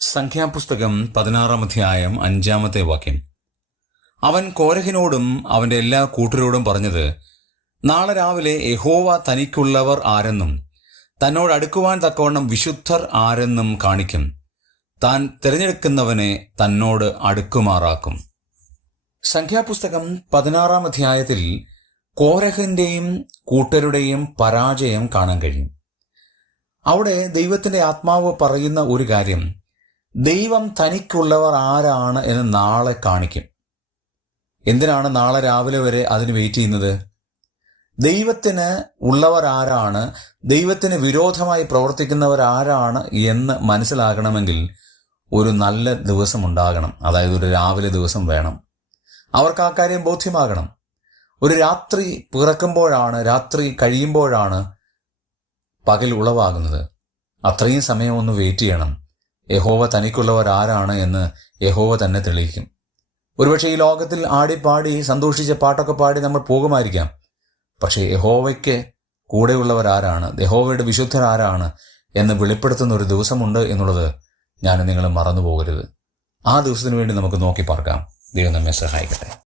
സംഖ്യാപുസ്തകം 16 അധ്യായം 5 വാക്യം. അവൻ കോരഹിനോടും അവന്റെ എല്ലാ കൂട്ടരോടും പറഞ്ഞത്, നാളെ രാവിലെ യഹോവ തനിക്കുള്ളവർ ആരെന്നും തന്നോട് അടുക്കുവാൻ തക്കവണ്ണം വിശുദ്ധർ ആരെന്നും കാണിക്കും. താൻ തിരഞ്ഞെടുക്കുന്നവനെ തന്നോട് അടുക്കുമാറാക്കും. സംഖ്യാപുസ്തകം 16 അധ്യായത്തിൽ കോരഹിന്റെയും കൂട്ടരുടെയും പരാജയം കാണാൻ കഴിയും. അവിടെ ദൈവത്തിന്റെ ആത്മാവ് പറയുന്ന ഒരു കാര്യം, ദൈവം തനിക്കുള്ളവർ ആരാണ് എന്ന് നാളെ കാണിക്കും. എന്തിനാണ് നാളെ രാവിലെ വരെ അതിന് വെയിറ്റ് ചെയ്യുന്നത്? ദൈവത്തിന് ഉള്ളവർ ആരാണ്, ദൈവത്തിന് വിരോധമായി പ്രവർത്തിക്കുന്നവർ ആരാണ് എന്ന് മനസ്സിലാകണമെങ്കിൽ ഒരു നല്ല ദിവസം ഉണ്ടാകണം. അതായത് ഒരു രാവിലെ ദിവസം വേണം. അവർക്ക് ആ കാര്യം ബോധ്യമാകണം. ഒരു രാത്രി പിറക്കുമ്പോഴാണ്, രാത്രി കഴിയുമ്പോഴാണ് പകൽ ഉളവാകുന്നത്. അത്രയും സമയം ഒന്ന് വെയിറ്റ് ചെയ്യണം. യഹോവ തനിക്കുള്ളവർ ആരാണ് എന്ന് യഹോവ തന്നെ തെളിയിക്കും. ഒരുപക്ഷെ ഈ ലോകത്തിൽ ആടിപ്പാടി സന്തോഷിച്ച പാട്ടൊക്കെ പാടി നമ്മൾ പോകുമായിരിക്കാം. പക്ഷേ യഹോവയ്ക്ക് കൂടെയുള്ളവർ ആരാണ്, യഹോവയുടെ വിശുദ്ധർ ആരാണ് എന്ന് വെളിപ്പെടുത്തുന്ന ഒരു ദിവസമുണ്ട് എന്നുള്ളത് ഞാൻ നിങ്ങൾ മറന്നു പോകരുത്. ആ ദിവസത്തിന് വേണ്ടി നമുക്ക് നോക്കി പാർക്കാം. ദൈവം നമ്മെ സഹായിക്കട്ടെ.